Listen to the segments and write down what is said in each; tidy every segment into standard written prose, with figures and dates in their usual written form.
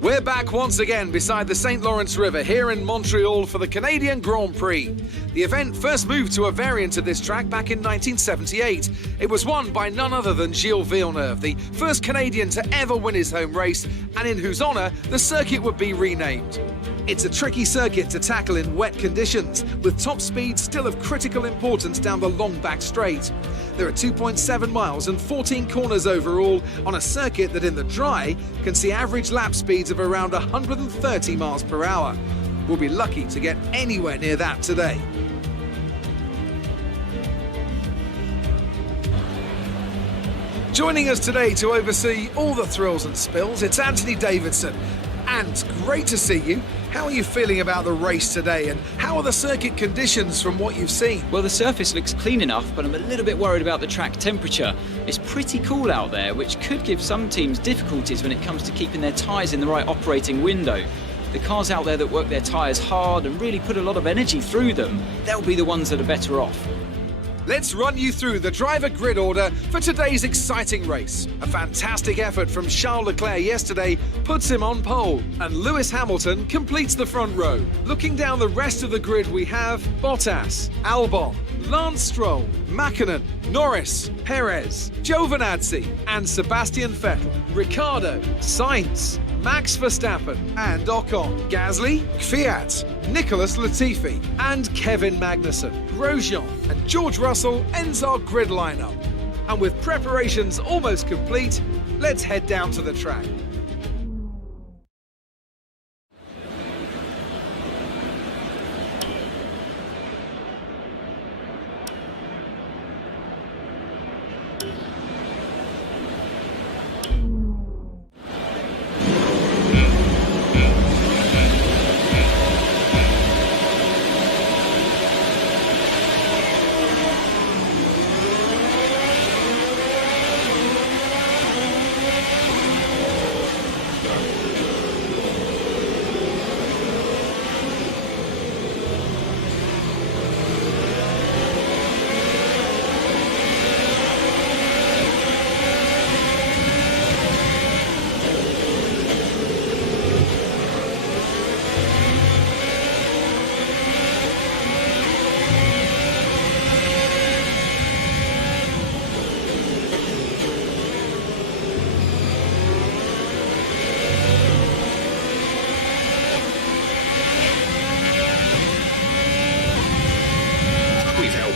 We're back once again beside the St. Lawrence River here in Montreal for the Canadian Grand Prix. The event first moved to a variant of this track back in 1978. It was won by none other than Gilles Villeneuve, the first Canadian to ever win his home race, and in whose honour the circuit would be renamed. It's a tricky circuit to tackle in wet conditions, with top speed still of critical importance down the long back straight. There are 2.7 miles and 14 corners overall on a circuit that in the dry can see average lap speeds of around 130 miles per hour. We'll be lucky to get anywhere near that today. Joining us today to oversee all the thrills and spills, it's Anthony Davidson. And great to see you. How are you feeling about the race today, and how are the circuit conditions from what you've seen? Well, the surface looks clean enough, but I'm a little bit worried about the track temperature. It's pretty cool out there, which could give some teams difficulties when it comes to keeping their tyres in the right operating window. The cars out there that work their tyres hard and really put a lot of energy through them, they'll be the ones that are better off. Let's run you through the driver grid order for today's exciting race. A fantastic effort from Charles Leclerc yesterday puts him on pole, and Lewis Hamilton completes the front row. Looking down the rest of the grid, we have Bottas, Albon, Lance Stroll, Mäkinen, Norris, Perez, Giovinazzi and Sebastian Vettel, Ricciardo, Sainz, Max Verstappen and Ocon, Gasly, Kvyat, Nicholas Latifi and Kevin Magnussen. Grosjean and George Russell ends our grid lineup. And with preparations almost complete, let's head down to the track.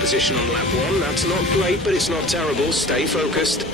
Position on lap 1, that's not great, but it's not terrible. Stay focused.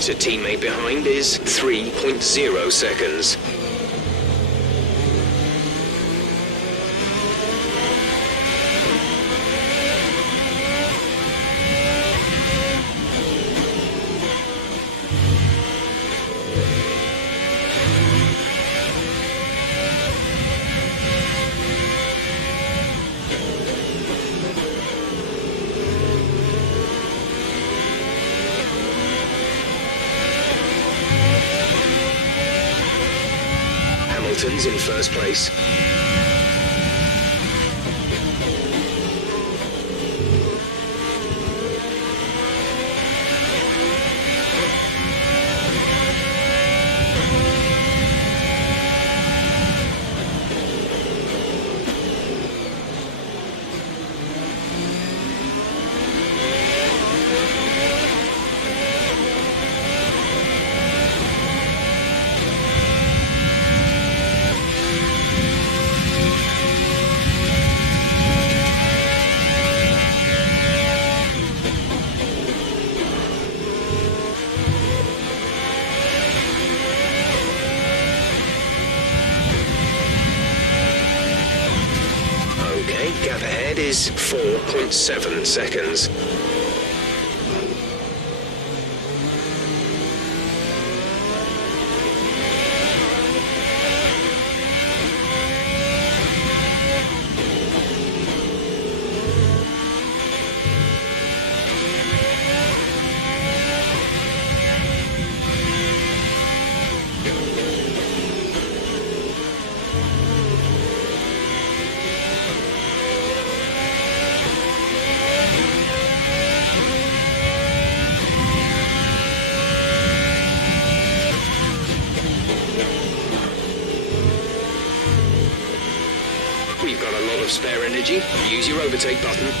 To teammate behind is 3.0 seconds. Hamilton's in first place. Gap ahead is 4.7 seconds. We've got a lot of spare energy. Use your overtake button.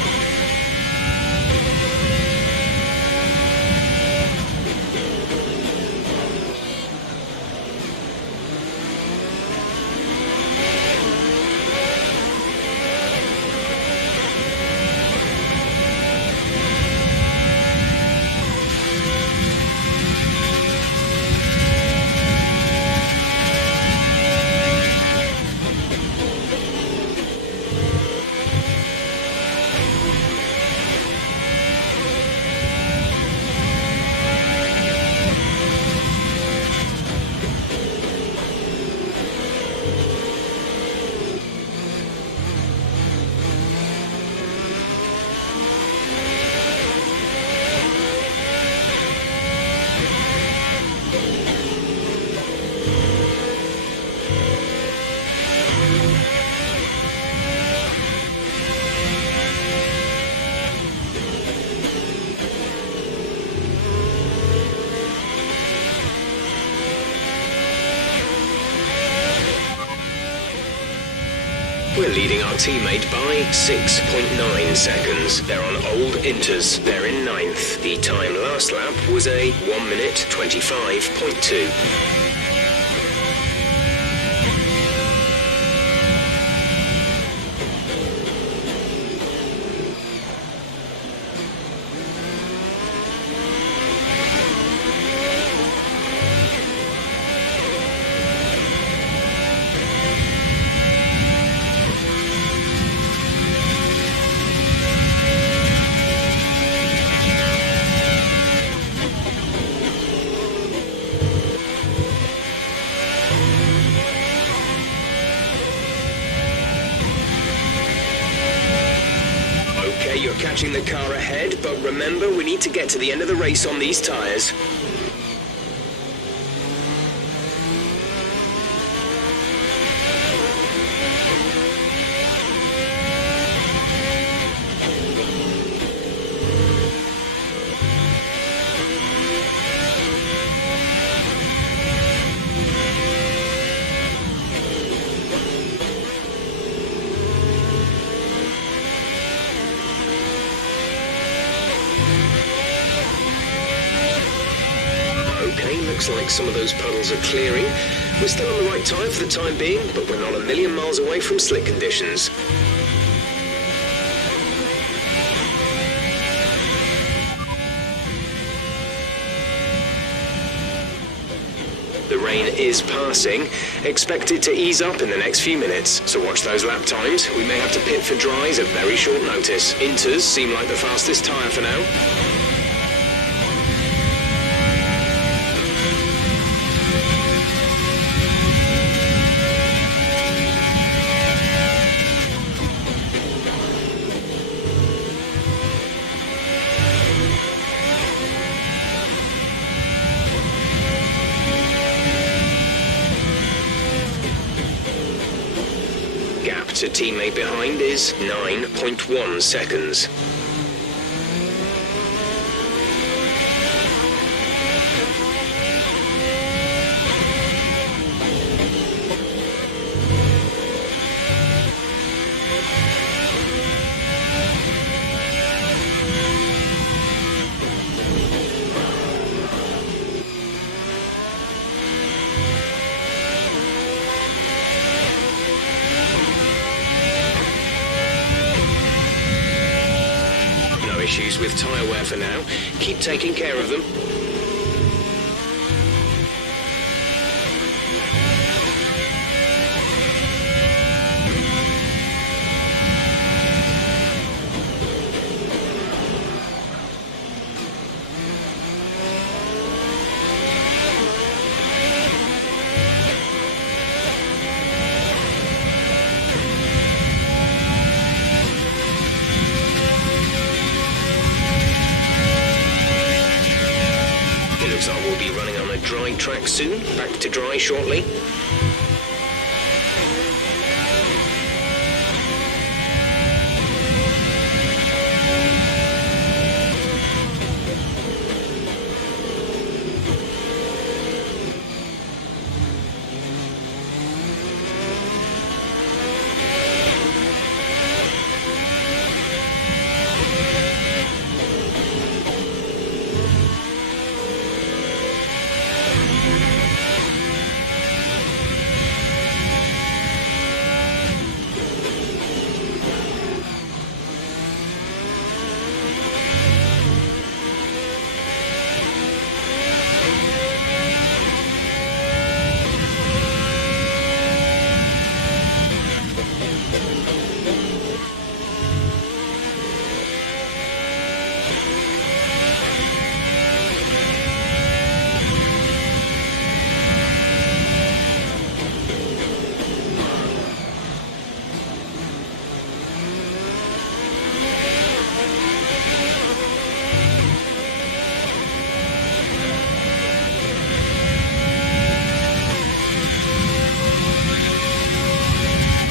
We're leading our teammate by 6.9 seconds. They're on old inters. They're in 9th. The time last lap was a 1 minute 25.2. You're catching the car ahead, but remember, we need to get to the end of the race on these tyres. Looks like some of those puddles are clearing. We're still on the right tyre for the time being, but we're not a million miles away from slick conditions. The rain is passing, expected to ease up in the next few minutes, so watch those lap times. We may have to pit for dries at very short notice. Inters seem like the fastest tyre for now. To teammate behind is 9.1 seconds. Issues with tyre wear for now. Keep taking care of them. We'll be running on a dry track soon. Back to dry shortly.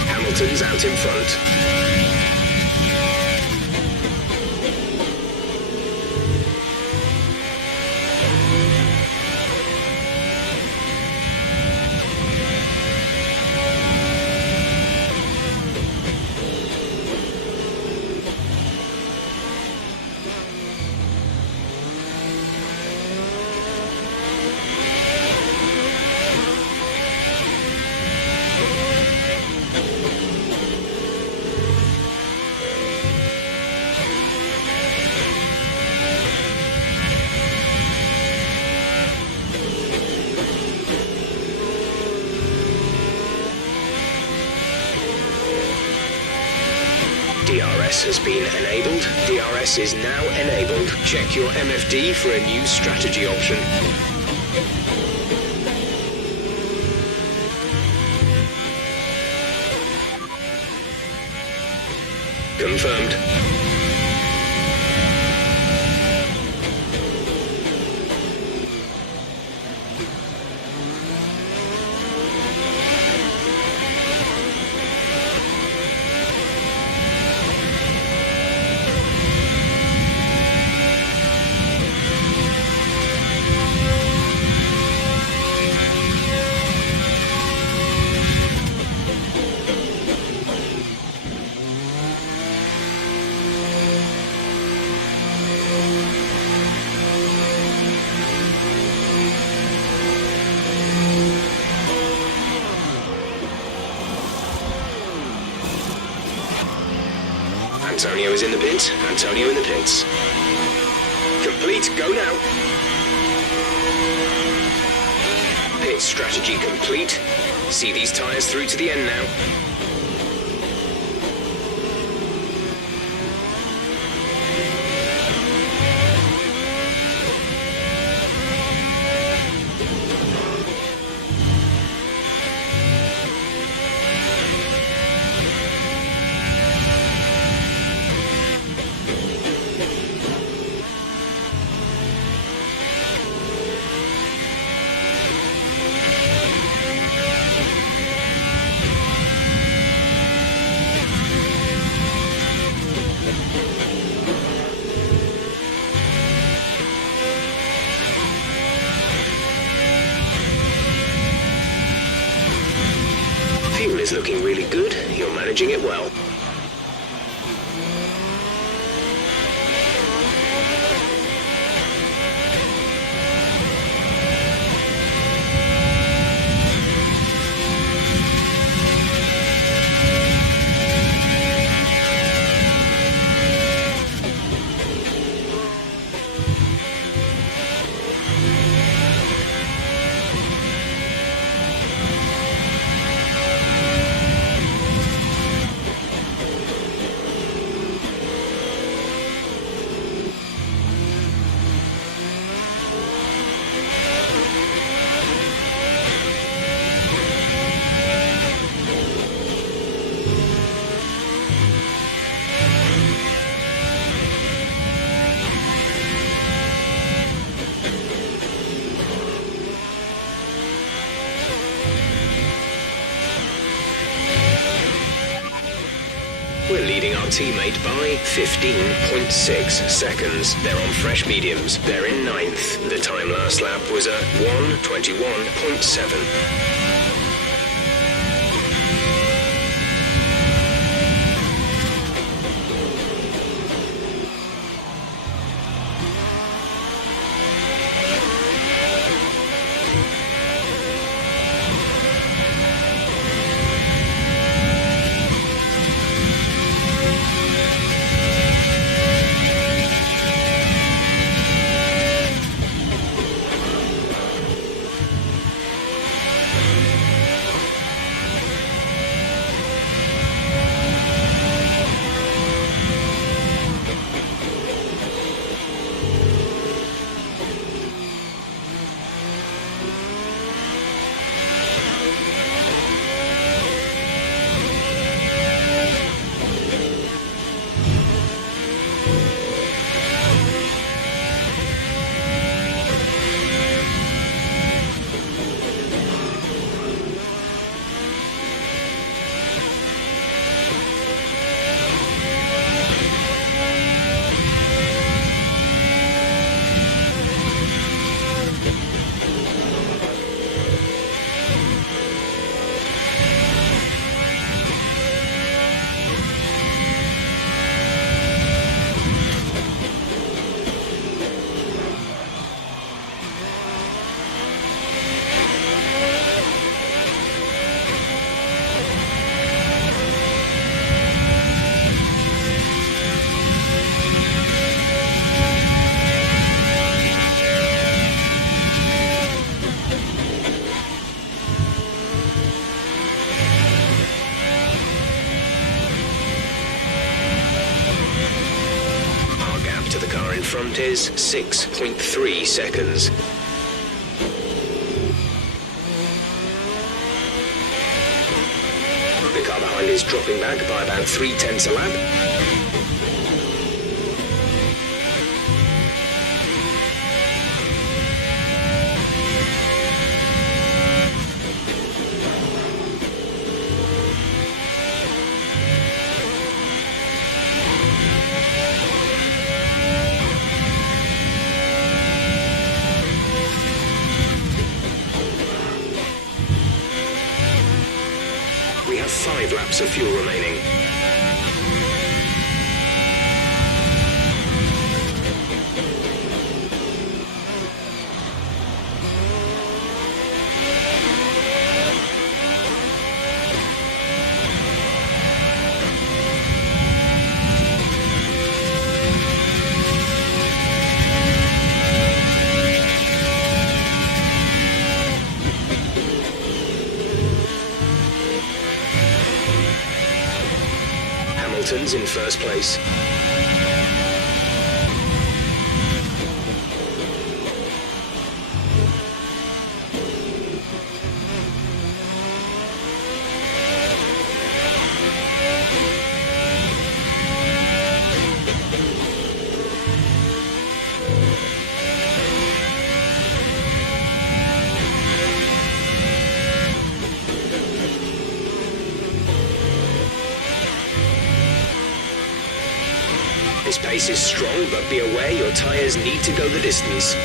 Hamilton's out in front. DRS has been enabled. DRS is now enabled. Check your MFD for a new strategy option. Confirmed. Antonio is in the pits. Antonio in the pits. Complete. Go now. Pit strategy complete. See these tyres through to the end now. Fuel is looking really good. You're managing it well. We're leading our teammate by 15.6 seconds. They're on fresh mediums. They're in 9th. The time last lap was a 1:21.7. Front is 6.3 seconds. The car behind is dropping back by about 0.3 a lap. We have 5 laps of fuel remaining. Hamilton's in first place. This pace is strong, but be aware your tyres need to go the distance.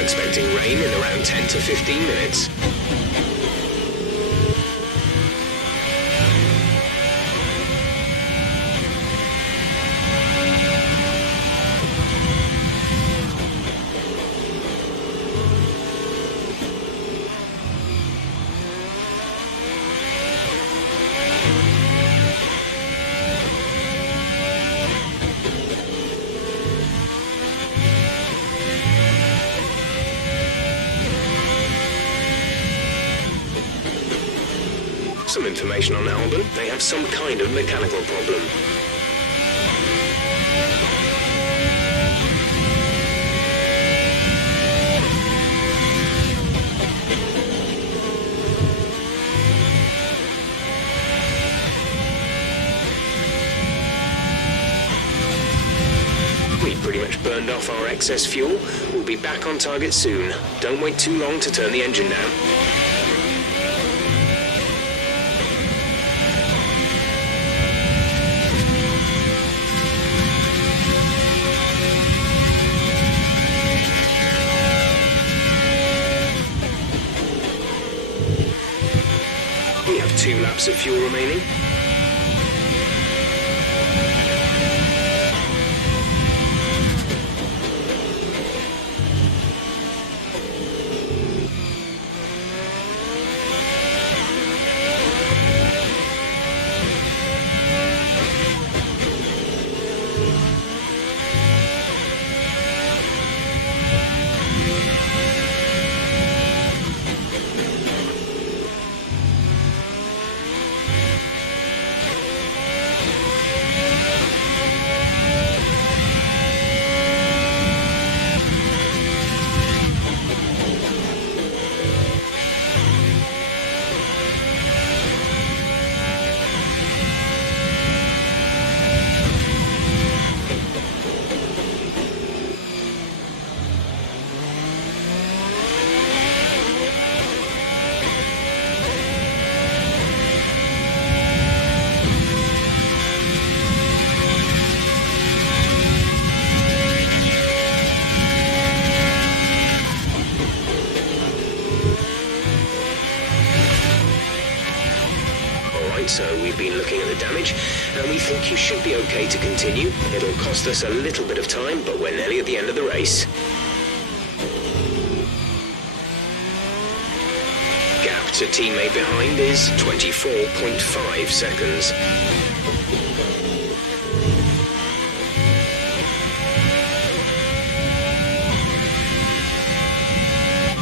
Expecting rain in around 10 to 15 minutes. Some information on Albon. They have some kind of mechanical problem. We've pretty much burned off our excess fuel. We'll be back on target soon. Don't wait too long to turn the engine down. We have 2 laps of fuel remaining. So we've been looking at the damage, and we think you should be okay to continue. It'll cost us a little bit of time, but we're nearly at the end of the race. Gap to teammate behind is 24.5 seconds.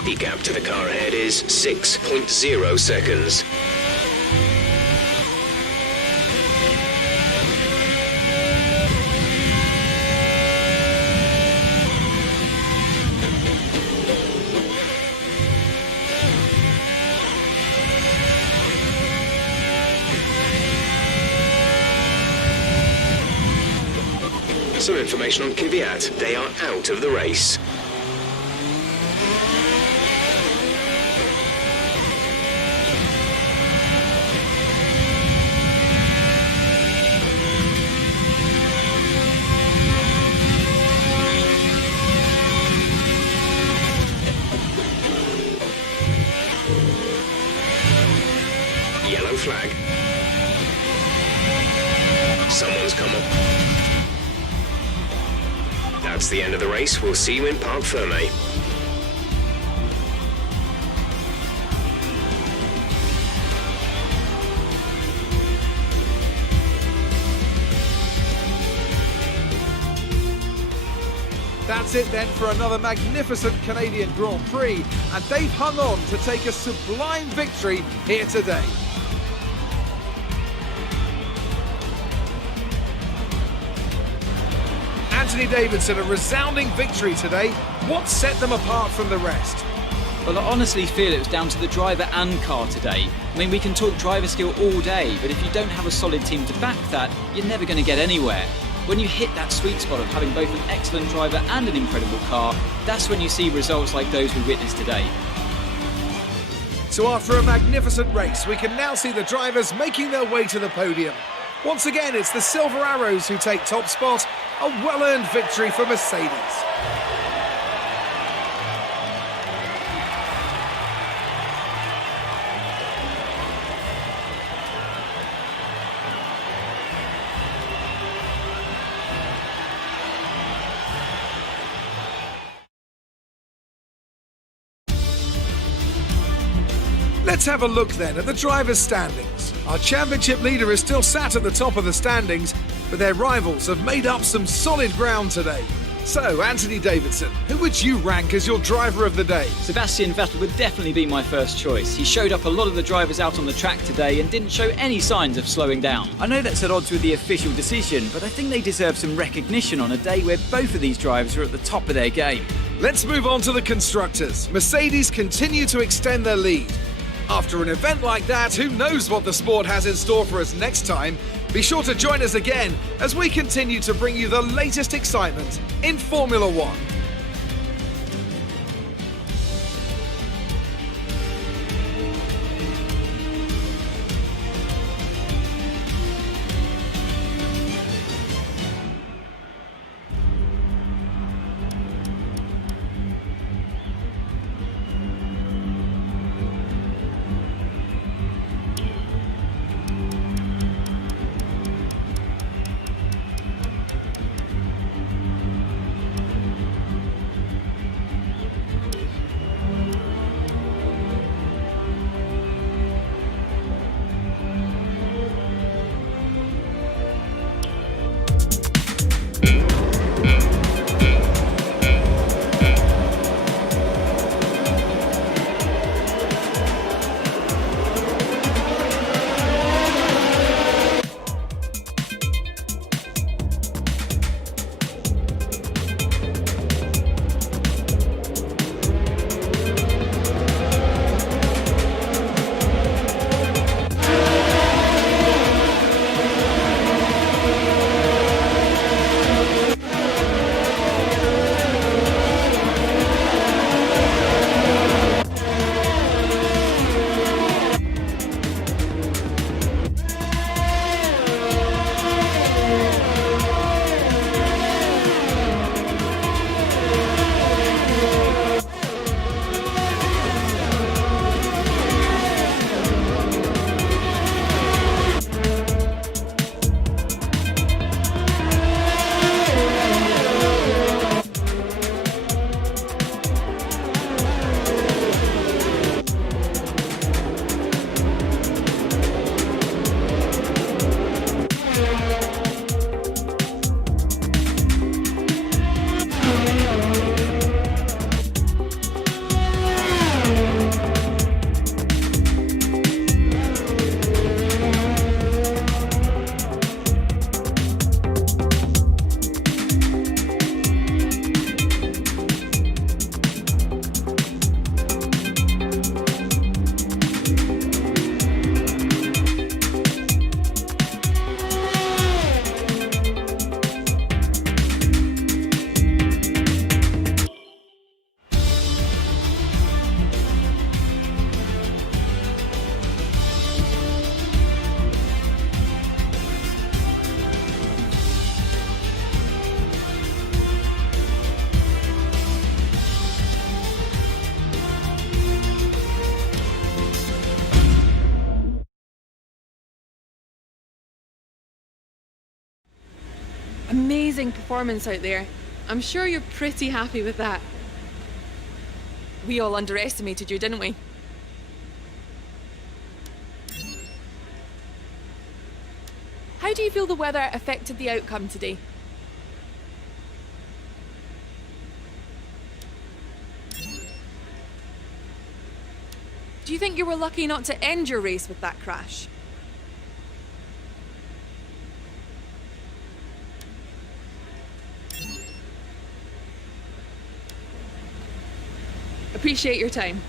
The gap to the car ahead is 6.0 seconds. Some information on Kvyat. They are out of the race. Yellow flag. Someone's come up. That's the end of the race. We'll see you in Parc Fermé. That's it then for another magnificent Canadian Grand Prix, and they've hung on to take a sublime victory here today. Anthony Davidson, a resounding victory today. What set them apart from the rest? Well, I honestly feel it was down to the driver and car today. I mean, we can talk driver skill all day, but if you don't have a solid team to back that, you're never going to get anywhere. When you hit that sweet spot of having both an excellent driver and an incredible car, that's when you see results like those we witnessed today. So after a magnificent race, we can now see the drivers making their way to the podium. Once again, it's the Silver Arrows who take top spot, a well-earned victory for Mercedes. Let's have a look then at the drivers' standings. Our championship leader is still sat at the top of the standings, but their rivals have made up some solid ground today. So, Anthony Davidson, who would you rank as your driver of the day? Sebastian Vettel would definitely be my first choice. He showed up a lot of the drivers out on the track today and didn't show any signs of slowing down. I know that's at odds with the official decision, but I think they deserve some recognition on a day where both of these drivers are at the top of their game. Let's move on to the constructors. Mercedes continue to extend their lead. After an event like that, who knows what the sport has in store for us next time? Be sure to join us again as we continue to bring you the latest excitement in Formula One. amazing performance out there. I'm sure you're pretty happy with that. We all underestimated you, didn't we? How do you feel the weather affected the outcome today? Do you think you were lucky not to end your race with that crash? Appreciate your time.